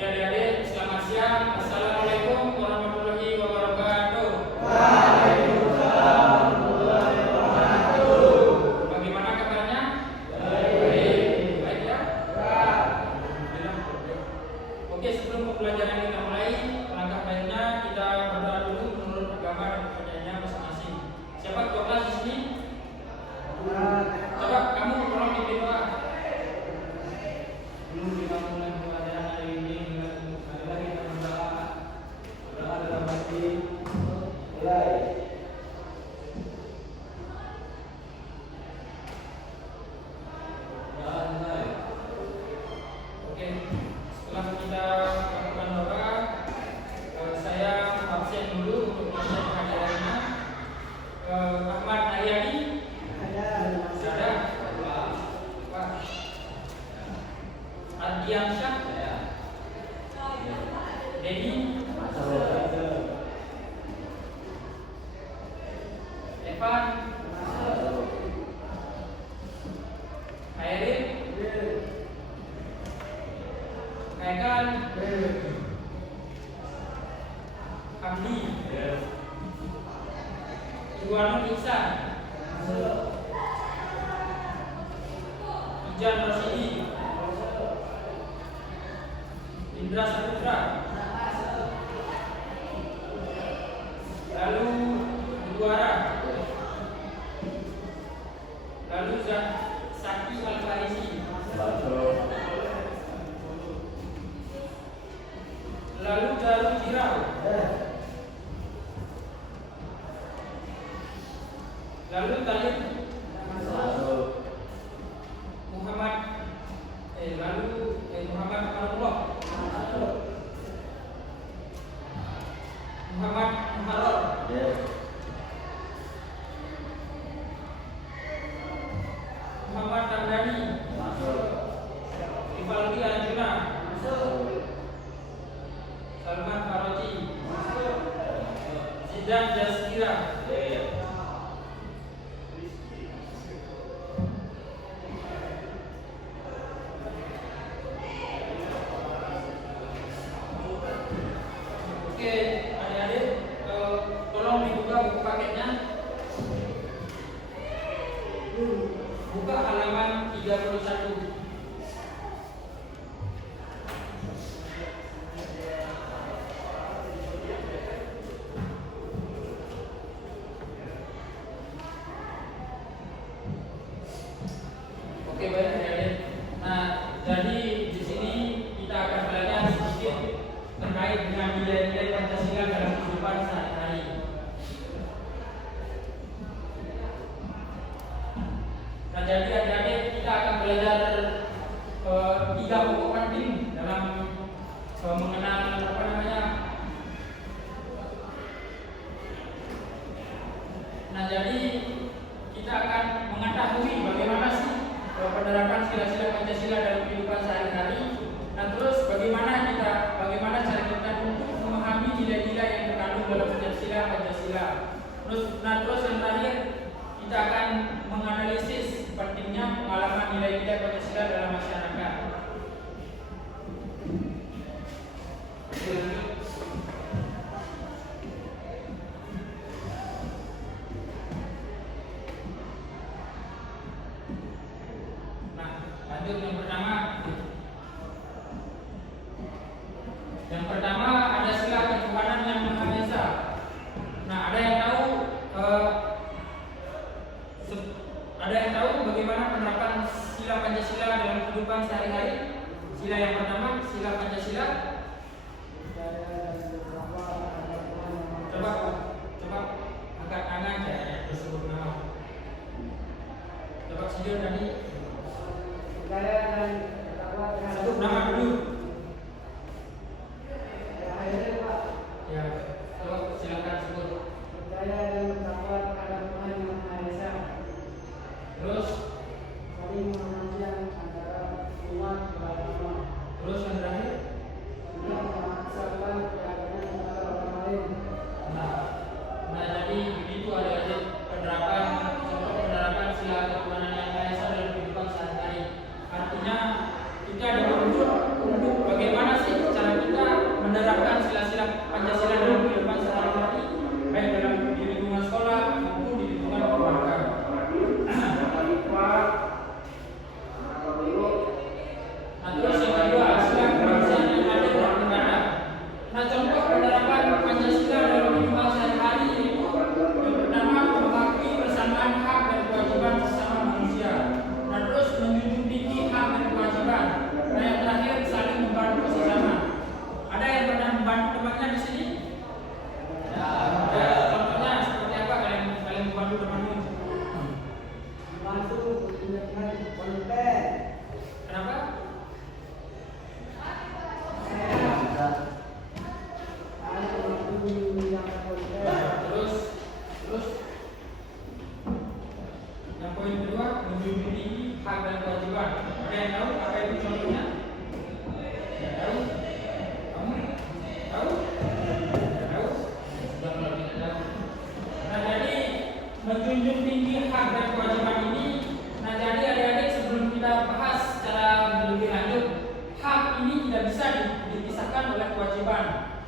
Adik-adik, selamat siang. Assalamualaikum warahmatullahi wabarakatuh. Waalaikumsalam warahmatullahi wabarakatuh. Bagaimana kabarnya? Baik. Baik ya? Alhamdulillah. Oke, sebelum pembelajaran kita mulai, alangkah baiknya kita berdoa dulu menurut agama dan kepercayaannya masing-masing. Siapa ketua kelas di sini? Coba kamu tolong pimpin doa. Belum kita mulai pembelajaran hari ini, sekali lagi kita berdoa dalam hati. Mulai. Oke, setelah kita lakukan doa, saya absen dulu untuk proses kehadirannya. Ahmad Nahyadi ada. Pak Ardiansyah, Dedi, Evan, Khairil, Haikal, Hamdi, Iwanul Ihsan, Ijan Rosidi, Indra Saputra, lalu Juara, lalu Saki Al-Farisi, lalu Jarul Jirau, lalu Talib Muhammad Muhammad Amarullah, Muhammad Muharrar, Muhammad Tamdani, Rivaldi Arjuna, Salman Faroji, Zidan Jaskira, Oke, adik-adik, tolong dibuka buku paketnya. Buka halaman 31. Oke, baik adik-adik. Nah, jadi di sini kita akan belajar sedikit terkait dengan nilai-nilai Pancasila dalam kehidupan sehari-hari. Nah, jadi adik-adik kita akan belajar 3 pokok penting dalam mengenal Nah, jadi kita akan mengetahui bagaimana sih penerapan sila-sila Pancasila dalam kehidupan sehari-hari. Nah, terus bagaimana cara kita untuk memahami nilai-nilai yang terkandung dalam setiap sila Pancasila. Terus yang terakhir kita akan menganalisis pentingnya pengalaman nilai-nilai Pancasila dalam masyarakat. Nah, lanjut yang pertama ada sila ketuhanan yang Maha Esa. Nah, ada yang tahu bagaimana penerapan sila Pancasila dalam kehidupan sehari-hari? Sila yang pertama, sila Pancasila. Coba angkat tangan saya sebut nama. Coba sijil tadi. Sebut nama dulu. Ya, silakan sebut. Terus yang terakhir. Nah, jadi begitu adik-adik penerapan sila ketuhanan yang Maha Esa dalam kehidupan sehari-hari. Artinya kita dibentuk untuk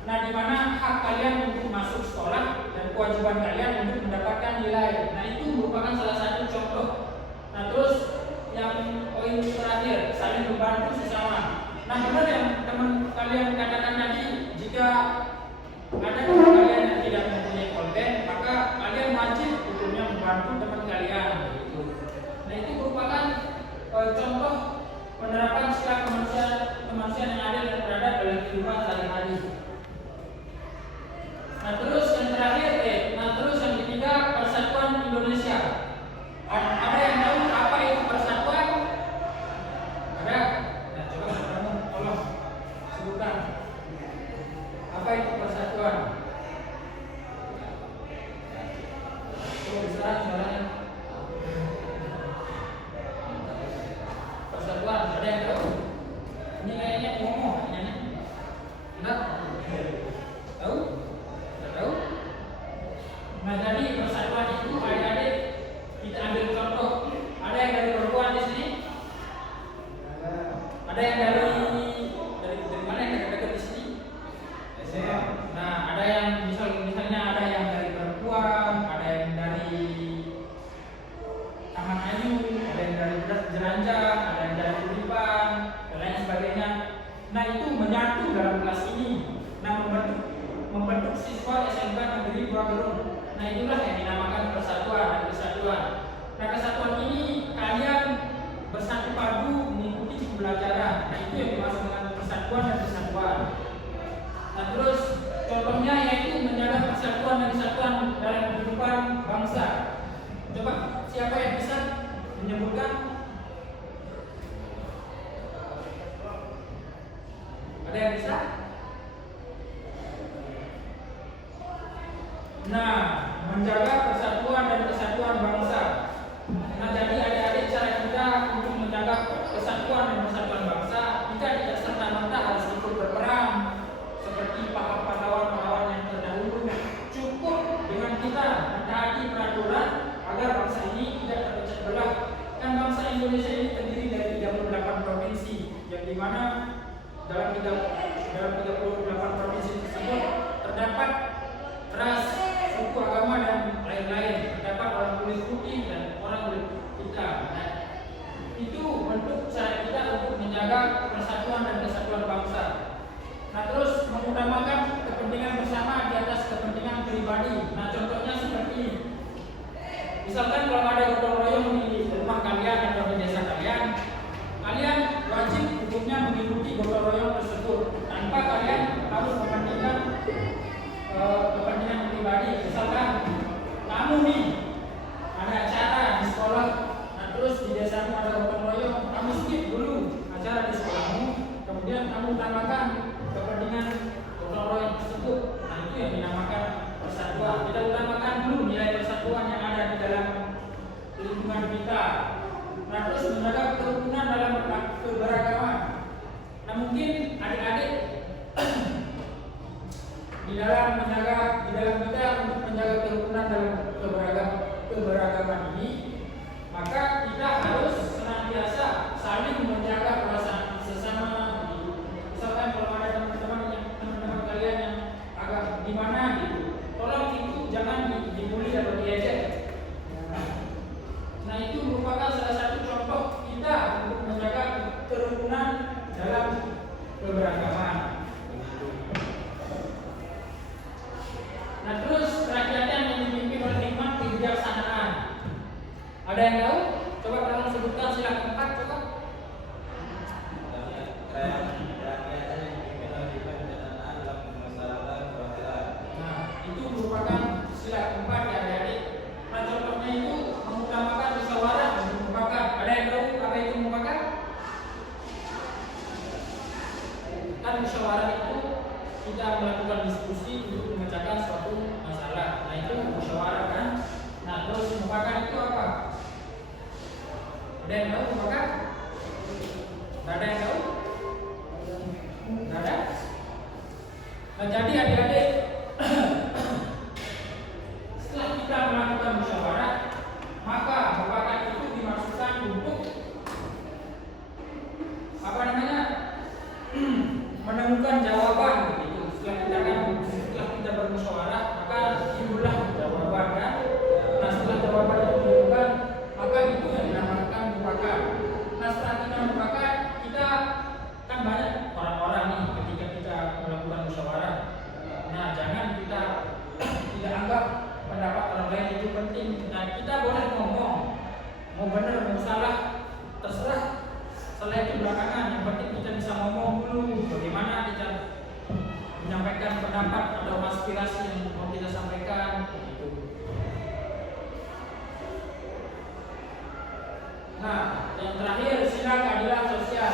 Nah, di mana hak kalian untuk masuk sekolah dan kewajiban kalian untuk mendapatkan nilai. Nah, itu merupakan salah satu contoh. Nah, terus yang poin terakhir, saling membantu sesama. Nah, benar yang teman kalian katakan tadi, jika ada teman kalian yang tidak mempunyai konten, maka kalian wajib hukumnya membantu teman kalian. Gitu. Nah, itu merupakan contoh penerapan sila kemanusiaan yang adil dan beradab dalam kehidupan sehari-hari. Nah, terus yang terakhir, terus yang ketiga, persatuan Indonesia. Ada yang tahu apa itu persatuan? Ada? Nah, coba kamu tolong sebutkan. Apa itu persatuan? Oh, bisa caranya. Persatuan, ada yang tahu? Ini kayaknya ngomong kayaknya. Enggak? Tahu? Tahu? Nah, jadi persatuan itu adik-adik kita ambil contoh. Ada yang dari perempuan di sini? Ada yang dari mana yang dekat-dekat di sini? Nah, ada yang misalnya ada yang dari perempuan, ada yang dari Taman Ayu, ada yang dari Jeranjang, ada yang dari Kulipan, dan lain sebagainya. Nah, itu menyatu dalam kelas ini. Nah, membentuk siswa SMK Negeri Purwagerung. Nah, itulah yang dinamakan persatuan dan kesatuan. Nah, kesatuan ini kalian bersatu padu mengikuti pembelajaran. Nah, itu yang dimaksud dengan persatuan dan kesatuan. Nah, terus contohnya yaitu menjaga persatuan dan kesatuan dalam kehidupan bangsa. Coba siapa yang bisa menyebutkan? Ada yang bisa? Nah, menjaga persatuan dan kesatuan bangsa. Nah, jadi adik-adik cara kita untuk menjaga kesatuan dan persatuan bangsa, kita tidak serta-merta harus ikut berperang seperti para pahlawan-pahlawan yang terdahulu. Cukup dengan kita mentaati peraturan agar bangsa ini tidak terpecah belah. Kan bangsa Indonesia ini terdiri dari 38 provinsi, yang dimana dalam 38 provinsi tersebut terdapat ras, suku, agama, dan lain-lain. Terdapat orang kulit putih dan orang kulit hitam. Nah, itu bentuk cara kita untuk menjaga persatuan dan kesatuan bangsa. Nah, terus mengutamakan kepentingan bersama di atas kepentingan pribadi. Nah, contohnya seperti ini. Misalkan kalau ada gotong royong di rumah kalian atau di desa kalian, kalian wajib hukumnya mengikuti gotong royong tersebut tanpa kalian harus mementingkan kepentingan pribadi. Misalkan kamu nih ada acara di sekolah, nah terus di desamu ada gotong royong, kamu skip dulu acara di sekolahmu, kemudian kamu utamakan kepentingan gotong royong tersebut. Nah, itu yang dinamakan persatuan. Kita utamakan dulu nilai persatuan yang ada di dalam lingkungan kita. Nah, terus menjaga kerukunan dalam keberagaman. Nah, mungkin adik-adik di dalam kita untuk menjaga kerukunan dalam keberagaman ini, maka kita harus senantiasa saling menjaga perasaan sesama. Misalkan kalau ada teman-teman kalian yang agak gimana gitu, tolong itu jangan dibully atau diejek. Nah, itu merupakan salah satu contoh kita untuk menjaga kerukunan dalam keberagaman. Nah, terus kerajaan yang dipimpin oleh hikmat kebijaksanaan. Ada yang tahu? Coba tolong sebutkan sila keempat, coba. Nah, itu merupakan sila keempat ya adik-adik. Nah, contohnya itu mengutamakan musyawarah dan mufakat. Ada yang tahu apa itu mufakat? Kan musyawarah itu kita melakukan diskusi untuk memecahkan suatu masalah. Nah, itu musyawarah kan. Nah, terus mufakat itu apa? Ada yang tahu mufakat? Tidak ada yang tahu? Tidak ada? Nah, jadi adik-adik setelah kita melakukan musyawarah, maka mufakat itu dimaksudkan untuk apa namanya? Menemukan jawaban begitu. Setelah kita kan menyampaikan pendapat atau aspirasi yang mau kita sampaikan. Gitu. Nah, yang terakhir sila keadilan sosial.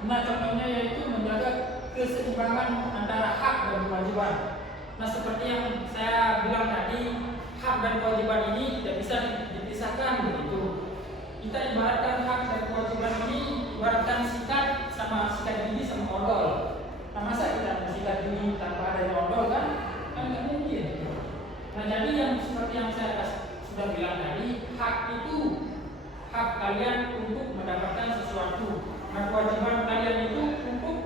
Nah, contohnya yaitu menjaga keseimbangan antara hak dan kewajiban. Nah, seperti yang saya bilang tadi, hak dan kewajiban ini tidak bisa dipisahkan begitu. Kita ibaratkan hak dan kewajiban ini ibaratkan sikat sama sikat gigi sama odol. Nah, masa kita bersikat gigi tanpa ada odol kan? Kan nggak mungkin. Nah, jadi yang seperti yang saya sudah bilang tadi, hak itu hak kalian untuk mendapatkan sesuatu. Nah, kewajiban kalian itu untuk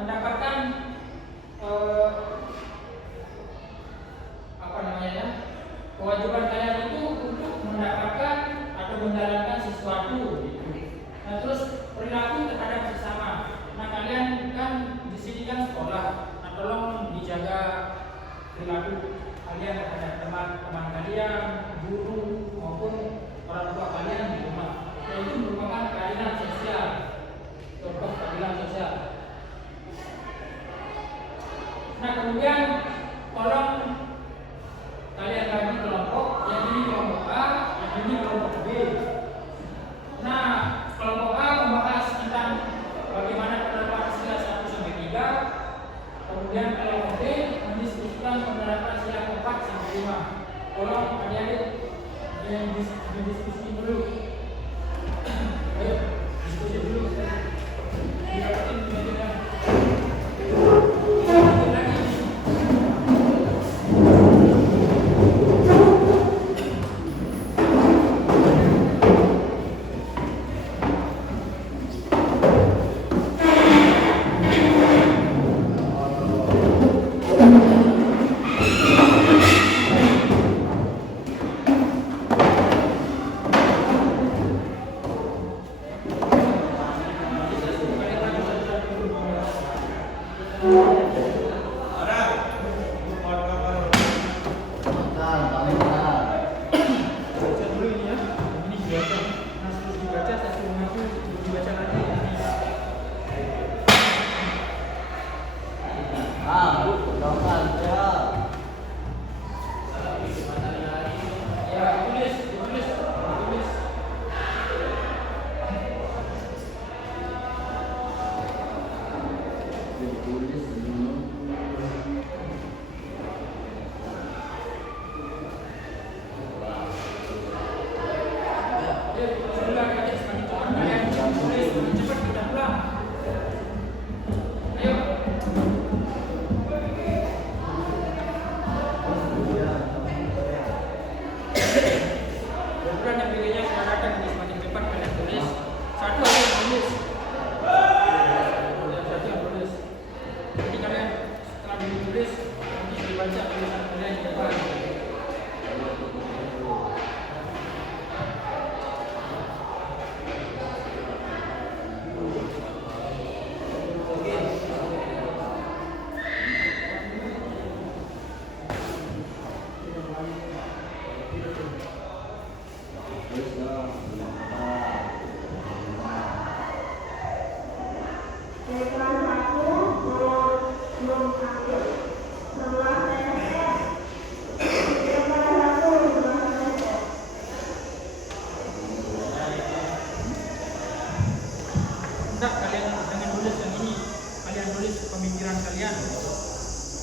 mendapatkan kewajiban kalian itu untuk mendapatkan atau menjalankan sesuatu gitu. Nah, terus perilaku terhadap sesama. Nah, kalian kan di sini kan sekolah. Nah, tolong dijaga perilaku kalian terhadap teman-teman kalian, guru maupun orang tua kalian di rumah. Nah, itu merupakan keadilan sosial. Contoh keadilan sosial. Nah, kemudian tolong kalian bagi kelompok, yang ini kelompok A, yang ini kelompok B. Nah, kelompok A membahas tentang bagaimana penerapan sila 1 sampai 3. Kemudian kelompok B mendiskusikan penerapan sila 4 sampai 5. Tolong adik-adik yang diskusi dulu. Ayo, diskusi dulu. Didapatin meja.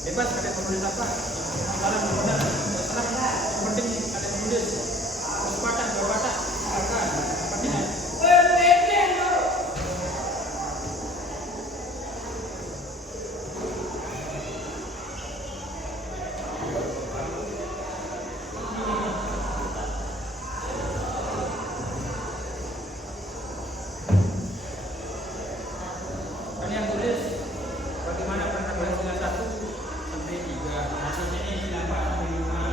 Bebas kalian menulis apa? Kalian benar, terserah. Yang penting kalian menulis. Sepatah, dua patah, silakan. Penting. Kalian tulis bagaimana penerapan sila 1 sampai 3. Maksudnya ini sila 4 sampai 5.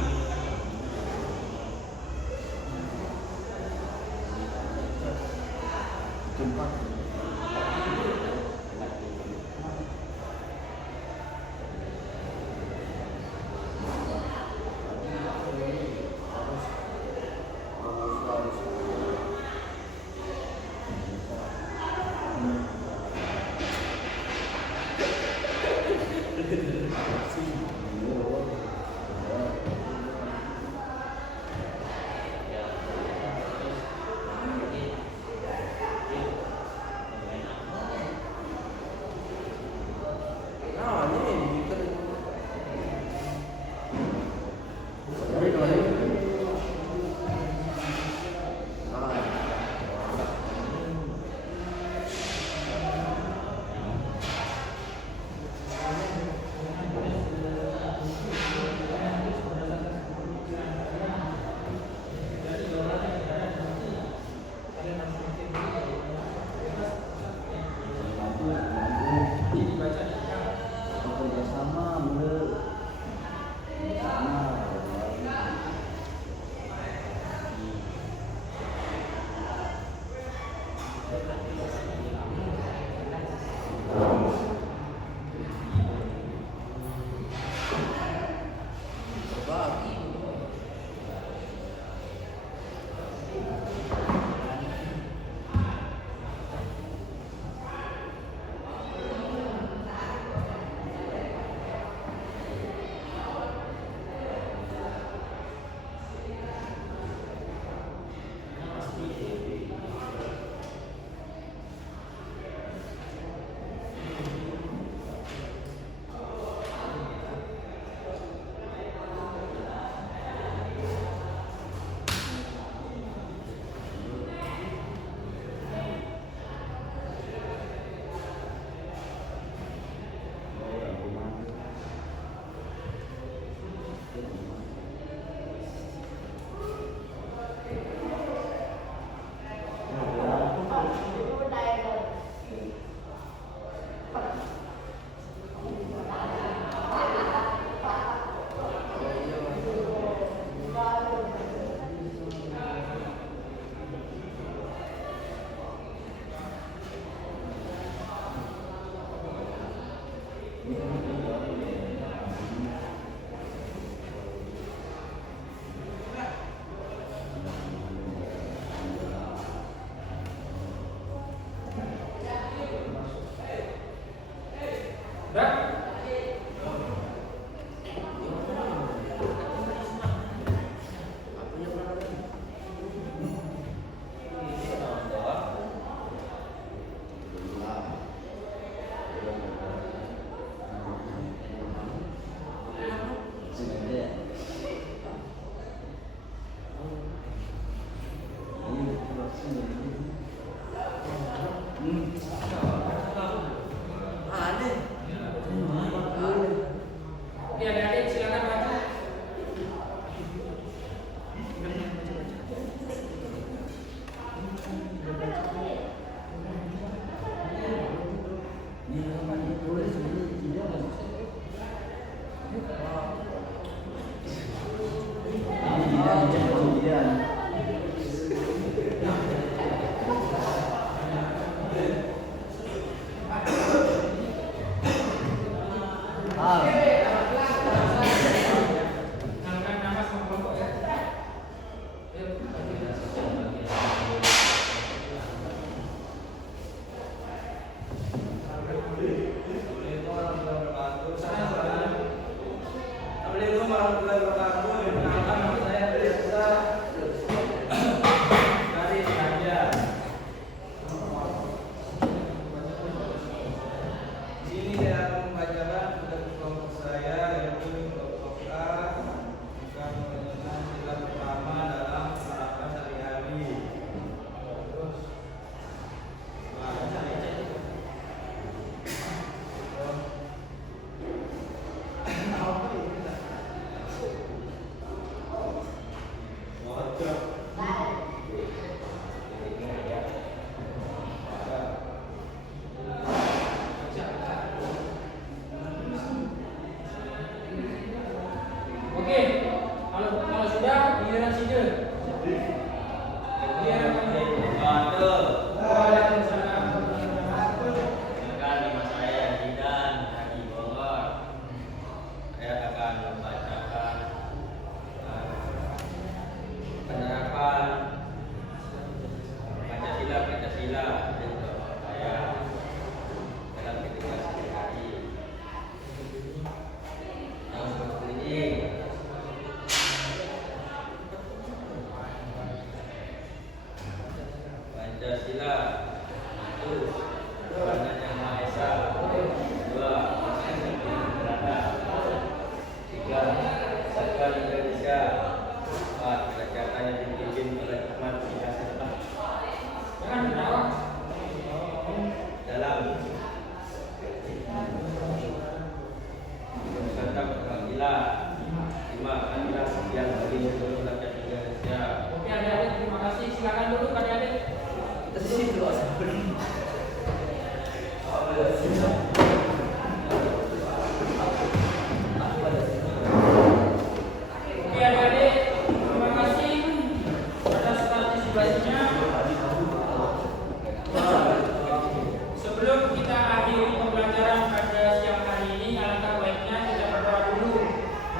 akhiri pembelajaran pada siang hari ini, alangkah baiknya kita berdoa dulu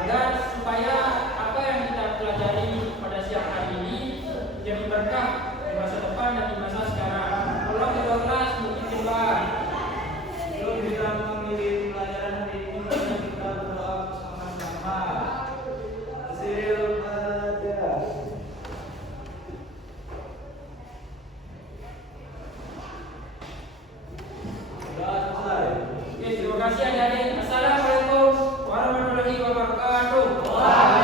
agar supaya apa yang kita pelajari pada siang hari ini jadi berkah di masa depan dan di masa sekarang. Tolong kedua kelas mungkin coba. Sebelum kita mengakhiri pelajaran hari ini, mari kita berdoa bersama-sama. Al-Fatihah. Doa selesai. Oke, terima kasih adik-adik. Assalamualaikum warahmatullahi wabarakatuh.